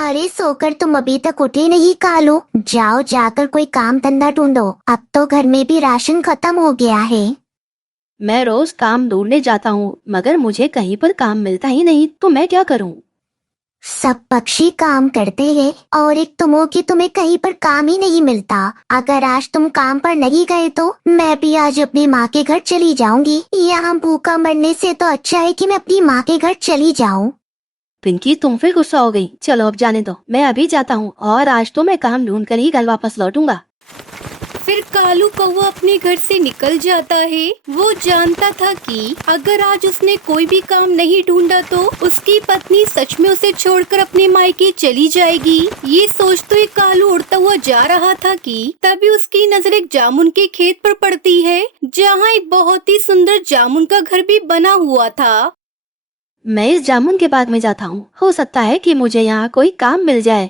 अरे सोकर तुम अभी तक उठे नहीं कालू। जाओ जाकर कोई काम धंधा ढूंढो, अब तो घर में भी राशन खत्म हो गया है। मैं रोज काम ढूंढने जाता हूँ मगर मुझे कहीं पर काम मिलता ही नहीं, तो मैं क्या करूँ? सब पक्षी काम करते हैं और एक तुम हो कि तुम्हें कहीं पर काम ही नहीं मिलता। अगर आज तुम काम पर नहीं गए तो मैं भी आज अपनी माँ के घर चली जाऊंगी। यहाँ भूखा मरने से तो अच्छा है कि मैं अपनी माँ के घर चली जाऊं। पिंकी, तुम फिर गुस्सा हो गई। चलो अब जाने दो, मैं अभी जाता हूँ और आज तो मैं काम ढूंढ कर ही घर वापस लौटूंगा। फिर कालू कौवा अपने घर से निकल जाता है। वो जानता था कि अगर आज उसने कोई भी काम नहीं ढूंढा तो उसकी पत्नी सच में उसे छोड़कर अपने मायके चली जाएगी। ये सोचते हुए कालू उड़ता हुआ जा रहा था कि तभी उसकी नजर एक जामुन के खेत पर पड़ती है, जहाँ एक बहुत ही सुंदर जामुन का घर भी बना हुआ था। मैं इस जामुन के बाग में जाता हूँ, हो सकता है कि मुझे यहाँ कोई काम मिल जाए।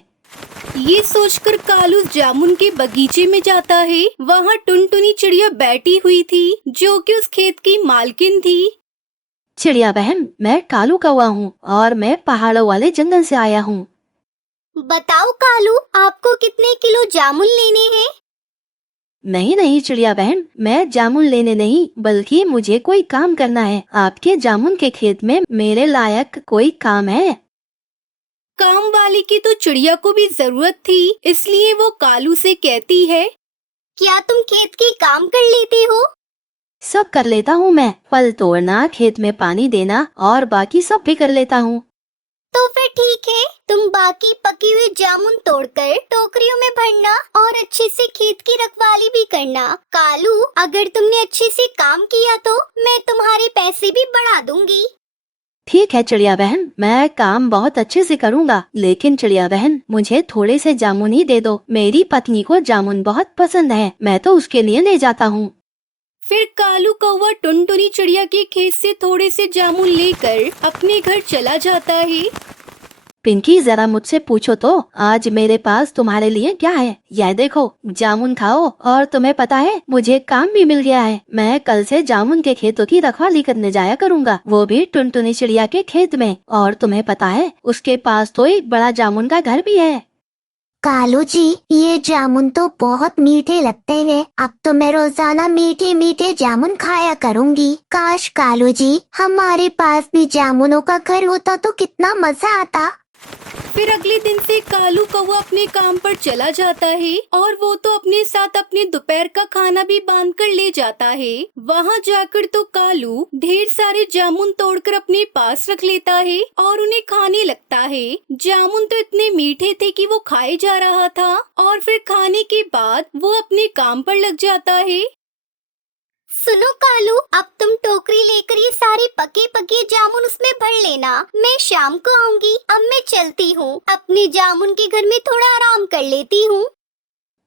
ये सोचकर कालू जामुन के बगीचे में जाता है। वहाँ टुनटुनी चिड़िया बैठी हुई थी, जो कि उस खेत की मालकिन थी। चिड़िया बहन, मैं कालू कौवा हूँ और मैं पहाड़ों वाले जंगल से आया हूँ। बताओ कालू, आपको कितने किलो जामुन लेने हैं? नहीं नहीं चिड़िया बहन, मैं जामुन लेने नहीं बल्कि मुझे कोई काम करना है। आपके जामुन के खेत में मेरे लायक कोई काम है? काम वाली की तो चिड़िया को भी जरूरत थी, इसलिए वो कालू से कहती है, क्या तुम खेत के काम कर लेते हो? सब कर लेता हूँ मैं, फल तोड़ना, खेत में पानी देना और बाकी सब भी कर लेता हूँ। तो फिर ठीक है, तुम बाकी पकी हुई जामुन तोड़कर टोकरियों में भरना और अच्छे से खेत की रखवाली भी करना। कालू, अगर तुमने अच्छे से काम किया तो मैं तुम्हारे पैसे भी बढ़ा दूंगी। ठीक है चिड़िया बहन, मैं काम बहुत अच्छे से करूँगा, लेकिन चिड़िया बहन मुझे थोड़े से जामुन ही दे दो। मेरी पत्नी को जामुन बहुत पसंद है, मैं तो उसके लिए ले जाता हूँ। फिर कालू कौवा टुनटुनी चिड़िया के खेत से थोड़े से जामुन लेकर अपने घर चला जाता है। पिंकी, जरा मुझसे पूछो तो आज मेरे पास तुम्हारे लिए क्या है। यह देखो, जामुन खाओ। और तुम्हें पता है मुझे काम भी मिल गया है। मैं कल से जामुन के खेतों की रखवाली करने जाया करूँगा, वो भी टुनटुनी चिड़िया के खेत में। और तुम्हें पता है उसके पास तो एक बड़ा जामुन का घर भी है। कालू जी, ये जामुन तो बहुत मीठे लगते हैं। अब तो मैं रोजाना मीठे मीठे जामुन खाया करूंगी। काश कालू जी, हमारे पास भी जामुनों का घर होता तो कितना मजा आता। फिर अगले दिन से कालू कौवा अपने काम पर चला जाता है और वो तो अपने साथ अपने दोपहर का खाना भी बांध कर ले जाता है। वहाँ जाकर तो कालू ढेर सारे जामुन तोड़कर अपने पास रख लेता है और उन्हें खाने लगता है। जामुन तो इतने मीठे थे कि वो खाए जा रहा था और फिर खाने के बाद वो अपने काम पर लग जाता है। सुनो कालू, अब तुम टोकरी लेकर ये सारे पके पके जामुन उसमें भर लेना। मैं शाम को आऊंगी। अब मैं चलती हूँ, अपने जामुन के घर में थोड़ा आराम कर लेती हूँ।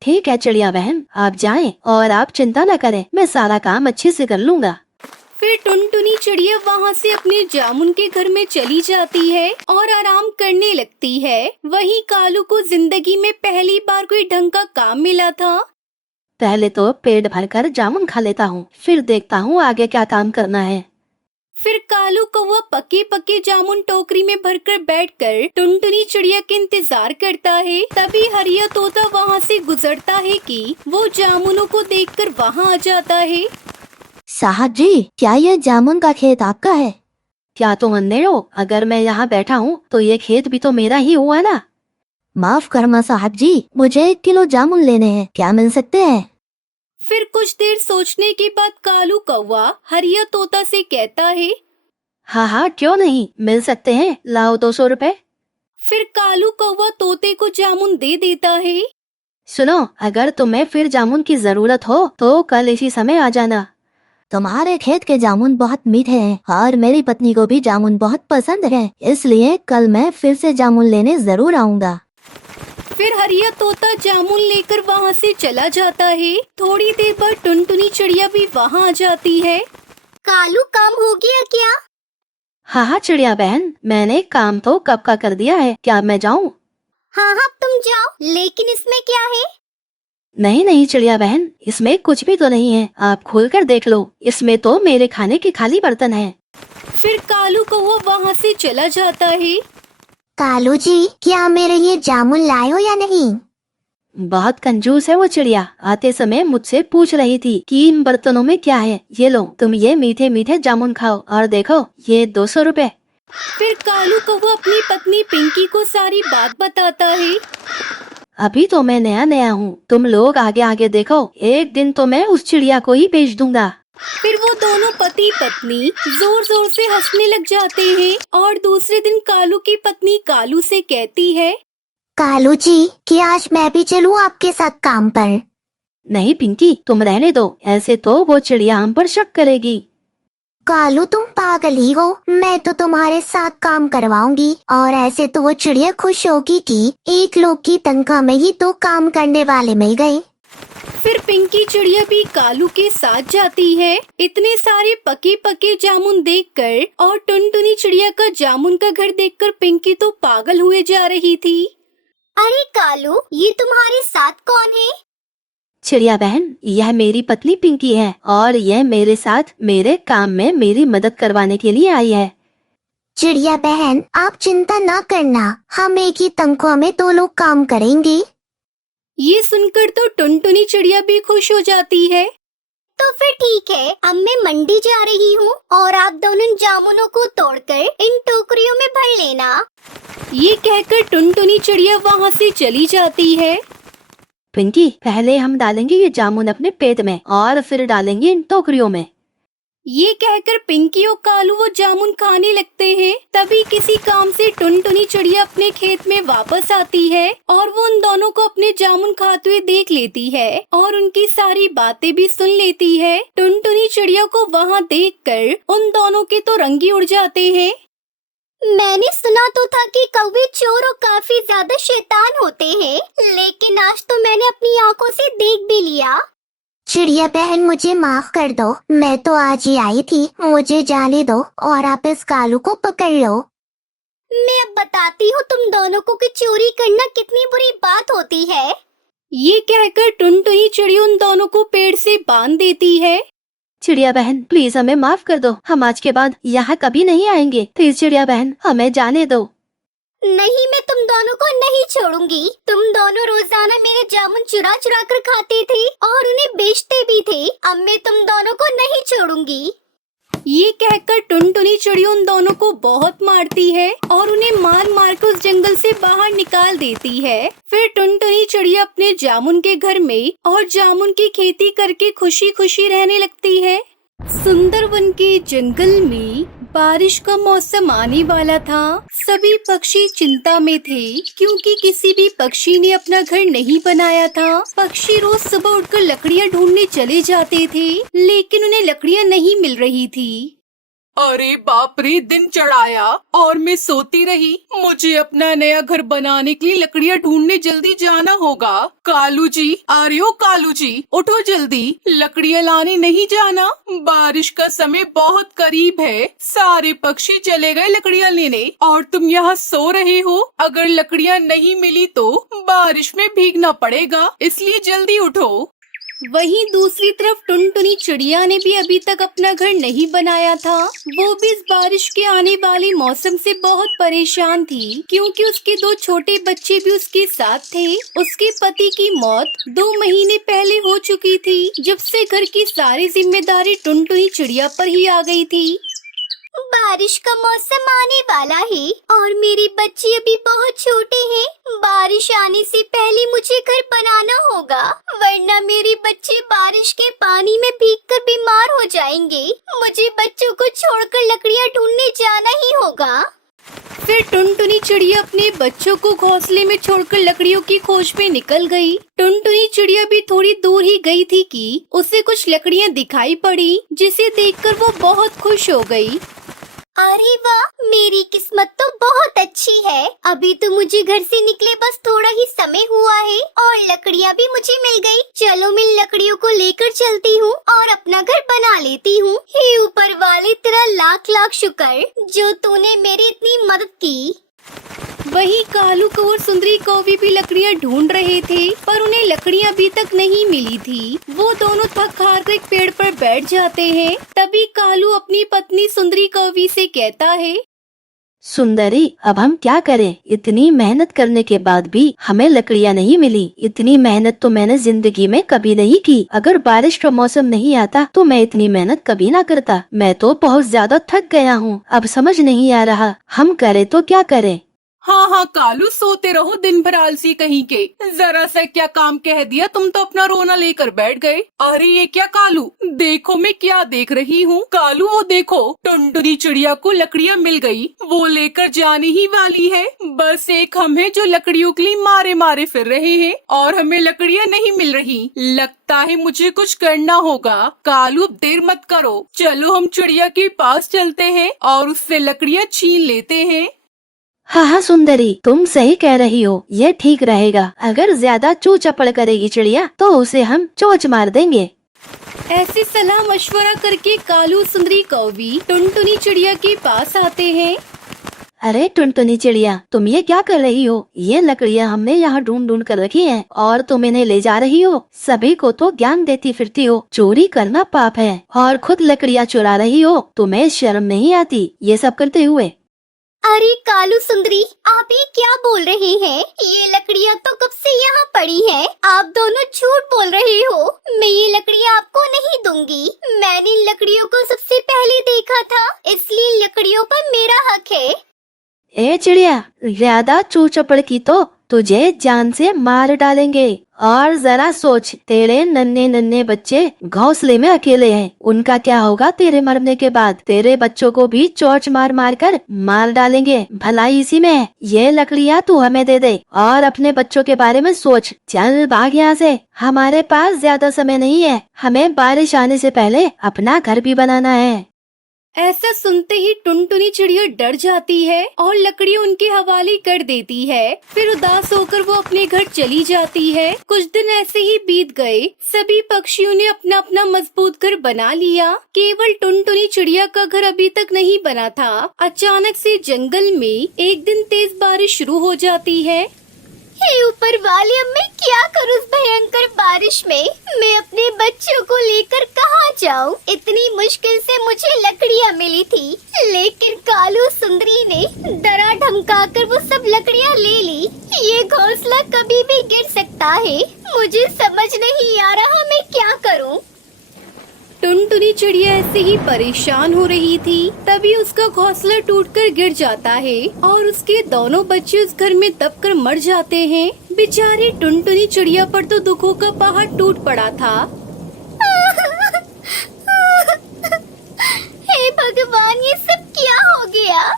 ठीक है चिड़िया बहन, आप जाएं और आप चिंता न करें, मैं सारा काम अच्छे से कर लूँगा। फिर टुनटुनी चिड़िया वहाँ से अपने जामुन के घर में चली जाती है और आराम करने लगती है। वहीं कालू को जिंदगी में पहली बार कोई ढंग का काम मिला था। पहले तो पेट भरकर जामुन खा लेता हूँ, फिर देखता हूँ आगे क्या काम करना है। फिर कालू कौवा पके पके जामुन टोकरी में भरकर बैठकर टुनटुनी चिड़िया के इंतजार करता है। तभी हरिया तोता वहाँ से गुजरता है कि वो जामुनों को देखकर वहाँ आ जाता है। साहब जी, क्या ये जामुन का खेत आपका है? क्या तुम अंधे हो? अगर मैं यहाँ बैठा हूँ तो ये खेत भी तो मेरा ही हुआ ना। माफ करना साहब जी, मुझे 1 किलो जामुन लेने हैं, क्या मिल सकते हैं? फिर कुछ देर सोचने के बाद कालू कौवा हरिया तोता से कहता है, हाँ हाँ क्यों नहीं, मिल सकते हैं, लाओ 200 रुपए। फिर कालू कौवा तोते को जामुन दे देता है। सुनो, अगर तुम्हें फिर जामुन की जरूरत हो तो कल इसी समय आ जाना। तुम्हारे खेत के जामुन बहुत मीठे हैं और मेरी पत्नी को भी जामुन बहुत पसंद है, इसलिए कल मैं फिर से जामुन लेने जरूर आऊँगा। फिर हरिया तोता जामुन लेकर वहाँ से चला जाता है। थोड़ी देर बाद टुनटुनी चिड़िया भी वहाँ आ जाती है। कालू, काम हो गया क्या? हाँ हाँ चिड़िया बहन, मैंने काम तो कब का कर दिया है, क्या मैं जाऊँ? हाँ हाँ तुम जाओ, लेकिन इसमें क्या है? नहीं नहीं चिड़िया बहन, इसमें कुछ भी तो नहीं है, आप खोल कर देख लो, इसमें तो मेरे खाने के खाली बर्तन हैं। फिर कालू कौवा वहाँ से चला जाता है। कालू जी, क्या मेरे लिए जामुन लाए हो या नहीं? बहुत कंजूस है वो चिड़िया। आते समय मुझसे पूछ रही थी कि इन बर्तनों में क्या है। ये लो, तुम ये मीठे मीठे जामुन खाओ और देखो ये 200 रुपए। फिर कालू कौवा अपनी पत्नी पिंकी को सारी बात बताता है। अभी तो मैं नया नया हूँ, तुम लोग आगे आगे देखो, एक दिन तो मैं उस चिड़िया को ही बेच दूंगा। फिर वो दोनों पति पत्नी जोर जोर से हंसने लग जाते हैं और दूसरे दिन कालू की पत्नी कालू से कहती है, कालू जी, क्या आज मैं भी चलूं आपके साथ काम पर? नहीं पिंकी, तुम रहने दो, ऐसे तो वो चिड़िया हम पर शक करेगी। कालू, तुम पागल ही हो। मैं तो तुम्हारे साथ काम करवाऊंगी और ऐसे तो वो चिड़िया खुश होगी कि एक लोग की तनख्वाह में ही तो काम करने वाले मिल गए। फिर पिंकी चिड़िया भी कालू के साथ जाती है। इतने सारे पके पके जामुन देखकर और टुनटुनी चिड़िया का जामुन का घर देखकर पिंकी तो पागल हुए जा रही थी। अरे कालू, ये तुम्हारे साथ कौन है? चिड़िया बहन, यह मेरी पत्नी पिंकी है और यह मेरे साथ मेरे काम में मेरी मदद करवाने के लिए आई है। चिड़िया बहन, आप चिंता ना करना, हम एक ही तनख्वाह में 2 लोग काम करेंगे। ये सुनकर तो टुनटुनी चिड़िया भी खुश हो जाती है। तो फिर ठीक है, अब मैं मंडी जा रही हूँ और आप दोनों इन जामुनों को तोड़कर इन टोकरियों में भर लेना। ये कहकर टुनटुनी चिड़िया वहाँ से चली जाती है। पिंकी, पहले हम डालेंगे ये जामुन अपने पेट में और फिर डालेंगे इन टोकरियों में। ये कहकर पिंकी और कालू वो जामुन खाने लगते हैं। तभी किसी काम से टुनटुनी चिड़िया अपने खेत में वापस आती है और वो उन दोनों को अपने जामुन खाते हुए देख लेती है और उनकी सारी बातें भी सुन लेती है। टुनटुनी चिड़िया को वहाँ देखकर उन दोनों के तो रंग ही उड़ जाते हैं। मैंने सुना तो था कि कौवे चोर और काफी ज्यादा शैतान होते हैं, लेकिन आज तो मैंने अपनी आंखों से देख भी लिया। चिड़िया बहन, मुझे माफ कर दो, मैं तो आज ही आई थी, मुझे जाने दो और आप इस कालू को पकड़ लो। मैं अब बताती हूँ तुम दोनों को कि चोरी करना कितनी बुरी बात होती है। ये कहकर टुनटुनी चिड़िया उन दोनों को पेड़ से बांध देती है। चिड़िया बहन, प्लीज हमें माफ कर दो, हम आज के बाद यहाँ कभी नहीं आएंगे। प्लीज चिड़िया बहन, हमें जाने दो। नहीं, मैं तुम दोनों को नहीं छोड़ूंगी। तुम दोनों रोजाना मेरे जामुन चुरा चुरा कर खाते थे और उन्हें बेचते भी थे। अब मैं तुम दोनों को नहीं छोड़ूंगी। ये कहकर टुनटुनी चिड़िया उन दोनों को बहुत मारती है और उन्हें मार मार कर उस जंगल से बाहर निकाल देती है। फिर टुनटुनी चिड़िया अपने जामुन के घर में और जामुन की खेती करके खुशी खुशी रहने लगती है। सुंदरवन के जंगल में बारिश का मौसम आने वाला था। सभी पक्षी चिंता में थे क्योंकि किसी भी पक्षी ने अपना घर नहीं बनाया था। पक्षी रोज सुबह उठकर लकड़ियाँ ढूंढने चले जाते थे, लेकिन उन्हें लकड़ियाँ नहीं मिल रही थी। अरे बाप रे, दिन चढ़ाया और मैं सोती रही। मुझे अपना नया घर बनाने के लिए लकड़ियाँ ढूंढने जल्दी जाना होगा। कालू जी, आ रहे हो कालू जी? उठो जल्दी, लकड़ियाँ लाने नहीं जाना, बारिश का समय बहुत करीब है। सारे पक्षी चले गए लकड़ियाँ लेने और तुम यहाँ सो रहे हो। अगर लकड़ियाँ नहीं मिली तो बारिश में भीगना पड़ेगा, इसलिए जल्दी उठो। वहीं दूसरी तरफ टुनटुनी चिड़िया ने भी अभी तक अपना घर नहीं बनाया था। वो भी इस बारिश के आने वाले मौसम से बहुत परेशान थी क्योंकि उसके 2 छोटे बच्चे भी उसके साथ थे। उसके पति की मौत 2 महीने पहले हो चुकी थी, जब से घर की सारी जिम्मेदारी टुनटुनी चिड़िया पर ही आ गई थी। बारिश का मौसम आने वाला है और मेरे बच्चे अभी बहुत छोटे हैं। बारिश आने से पहले मुझे घर बनाना होगा, वरना मेरे बच्चे बारिश के पानी में भीगकर बीमार हो जाएंगे। मुझे बच्चों को छोड़कर लकड़ियाँ ढूंढने जाना ही होगा। फिर टुनटुनी चिड़िया अपने बच्चों को घोंसले में छोड़कर लकड़ियों की खोज पे निकल गई। टुनटुनी चिड़िया भी थोड़ी दूर ही गई थी कि उसे कुछ लकड़ियाँ दिखाई पड़ी, जिसे देखकर वो बहुत खुश हो गई। अरे वाह, मेरी किस्मत तो बहुत अच्छी है। अभी तो मुझे घर से निकले बस थोड़ा ही समय हुआ है और लकड़ियाँ भी मुझे मिल गई। चलो मैं लकड़ियों को लेकर चलती हूँ और अपना घर बना लेती हूँ। हे ऊपर वाले, तेरा लाख लाख शुक्र जो तूने मेरी इतनी मदद की। वहीं कालू और सुंदरी कौवी भी लकड़ियाँ ढूंढ रहे थे, पर उन्हें लकड़ियाँ अभी तक नहीं मिली थी। वो दोनों थक हार कर एक पेड़ पर बैठ जाते हैं। तभी कालू अपनी पत्नी सुंदरी कौवी से कहता है, सुंदरी, अब हम क्या करें? इतनी मेहनत करने के बाद भी हमें लकड़ियाँ नहीं मिली। इतनी मेहनत तो मैंने जिंदगी में कभी नहीं की। अगर बारिश का मौसम नहीं आता तो मैं इतनी मेहनत कभी ना करता। मैं तो बहुत ज्यादा थक गया हूँ। अब समझ नहीं आ रहा हम करें तो क्या करें। हाँ हाँ कालू, सोते रहो दिन भर आलसी कहीं के। जरा सा क्या काम कह दिया तुम तो अपना रोना लेकर बैठ गए। अरे ये क्या कालू, देखो मैं क्या देख रही हूँ। कालू वो देखो, टुनटुनी चिड़िया को लकड़ियाँ मिल गई। वो लेकर जाने ही वाली है। बस एक हम है जो लकड़ियों के लिए मारे मारे फिर रहे हैं और हमें लकड़ियाँ नहीं मिल रही। लगता है मुझे कुछ करना होगा। कालू देर मत करो, चलो हम चिड़िया के पास चलते हैं और उससे लकड़ियाँ छीन लेते हैं। हाँ हाँ सुंदरी, तुम सही कह रही हो, ये ठीक रहेगा। अगर ज्यादा चू चपड़ करेगी चिड़िया तो उसे हम चोंच मार देंगे। ऐसी सलाह मशवरा करके कालू, सुंदरी, कौवी टुनटुनी चिड़िया के पास आते हैं। अरे टुनटुनी चिड़िया, तुम ये क्या कर रही हो? ये लकड़ियाँ हमने यहाँ ढूंढ ढूंढ कर रखी हैं और तुम इन्हें ले जा रही हो। सभी को तो ज्ञान देती फिरती हो। चोरी करना पाप है और खुद लकड़ियाँ चुरा रही हो। तुम्हें शर्म नहीं आती ये सब करते हुए? अरे कालू, सुंदरी, आप ये क्या बोल रहे हैं? ये लकड़ियाँ तो कब से यहाँ पड़ी हैं। आप दोनों झूठ बोल रहे हो। मैं ये लकड़ियाँ आपको नहीं दूंगी। मैंने इन लकड़ियों को सबसे पहले देखा था, इसलिए लकड़ियों पर मेरा हक है। ए चिड़िया, ज्यादा चू चपड़ की तो तुझे जान से मार डालेंगे। और जरा सोच, तेरे नन्हे नन्हे बच्चे घोंसले में अकेले हैं। उनका क्या होगा तेरे मरने के बाद? तेरे बच्चों को भी चोंच मार मार कर मार डालेंगे। भलाई इसी में है। ये लकड़ियाँ तू हमें दे दे और अपने बच्चों के बारे में सोच। चल भाग यहाँ से, हमारे पास ज्यादा समय नहीं है। हमें बारिश आने से पहले अपना घर भी बनाना है। ऐसा सुनते ही टुनटुनी चिड़िया डर जाती है और लकड़ी उनके हवाले कर देती है। फिर उदास होकर वो अपने घर चली जाती है। कुछ दिन ऐसे ही बीत गए। सभी पक्षियों ने अपना अपना मजबूत घर बना लिया। केवल टुनटुनी चिड़िया का घर अभी तक नहीं बना था। अचानक से जंगल में एक दिन तेज बारिश शुरू हो जाती है। हे ऊपर वाले, अब मैं क्या करूं इस भयंकर बारिश में? मैं अपने बच्चों को लेकर कहाँ जाऊं? इतनी मुश्किल से मुझे लकड़ियाँ मिली थी, लेकिन कालू, सुंदरी ने डरा धमकाकर वो सब लकड़ियाँ ले ली। ये घोंसला कभी भी गिर सकता है। मुझे समझ नहीं आ रहा मैं क्या करूं। टुनटुनी चिड़िया ऐसे ही परेशान हो रही थी। तभी उसका घोंसला टूटकर गिर जाता है और उसके दोनों बच्चे उस घर में दबकर मर जाते हैं। बेचारी टुनटुनी चिड़िया पर तो दुखों का पहाड़ टूट पड़ा था। हे भगवान, ये सब क्या हो गया?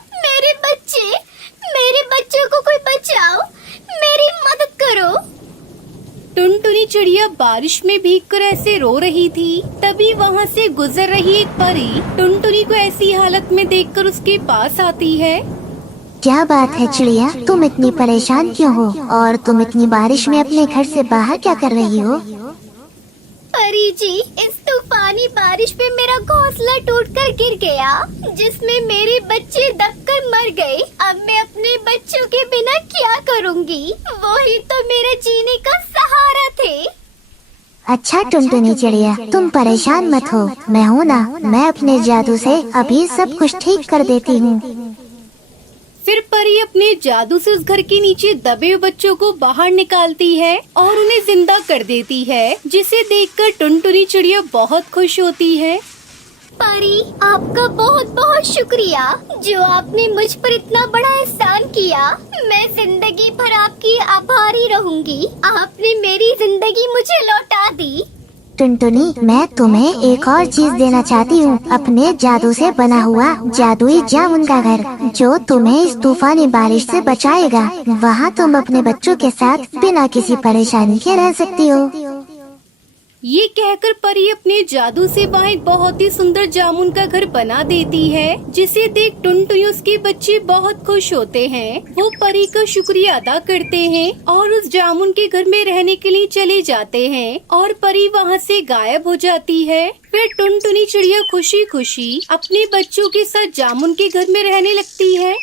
मेरे बच्चों को कोई बचाओ, मेरी मदद करो। टुनटुनी चिड़िया बारिश में भीगकर ऐसे रो रही थी। तभी वहाँ से गुजर रही एक परी टुनटुनी को ऐसी हालत में देखकर उसके पास आती है। क्या बात है चिड़िया, तुम इतनी परेशान क्यों हो? और तुम इतनी बारिश में अपने घर से बाहर क्या कर रही हो? परी जी, इस तूफानी बारिश में मेरा घोंसला टूटकर गिर गया, जिसमें मेरे बच्चे दबकर मर गए। अब मैं अपने बच्चों के बिना क्या करूँगी? वो ही तो मेरे जीने का सहारा थे। अच्छा टुनटुनी चिड़िया, तुम परेशान मत हो, मैं हूँ ना। मैं अपने जादू से अभी सब कुछ ठीक कर देती हूँ। फिर परी अपने जादू से उस घर के नीचे दबे हुए बच्चों को बाहर निकालती है और उन्हें जिंदा कर देती है, जिसे देखकर टुनटुनी चिड़िया बहुत खुश होती है। परी, आपका बहुत बहुत शुक्रिया जो आपने मुझ पर इतना बड़ा एहसान किया। मैं जिंदगी भर आपकी आभारी रहूंगी। आपने मेरी जिंदगी मुझे लौटा दी। टुनटुनी, मैं तुम्हें एक और चीज देना चाहती हूँ, अपने जादू से बना हुआ जादुई जामुन का घर, जो तुम्हें इस तूफानी बारिश से बचाएगा। वहाँ तुम अपने बच्चों के साथ बिना किसी परेशानी के रह सकती हो। ये कहकर परी अपने जादू से वहाँ एक बहुत ही सुंदर जामुन का घर बना देती है, जिसे देख टुनटुनी उसके बच्चे बहुत खुश होते हैं। वो परी का शुक्रिया अदा करते हैं और उस जामुन के घर में रहने के लिए चले जाते हैं और परी वहाँ से गायब हो जाती है। फिर टुनटुनी चिड़िया खुशी खुशी अपने बच्चों के साथ जामुन के घर में रहने लगती है।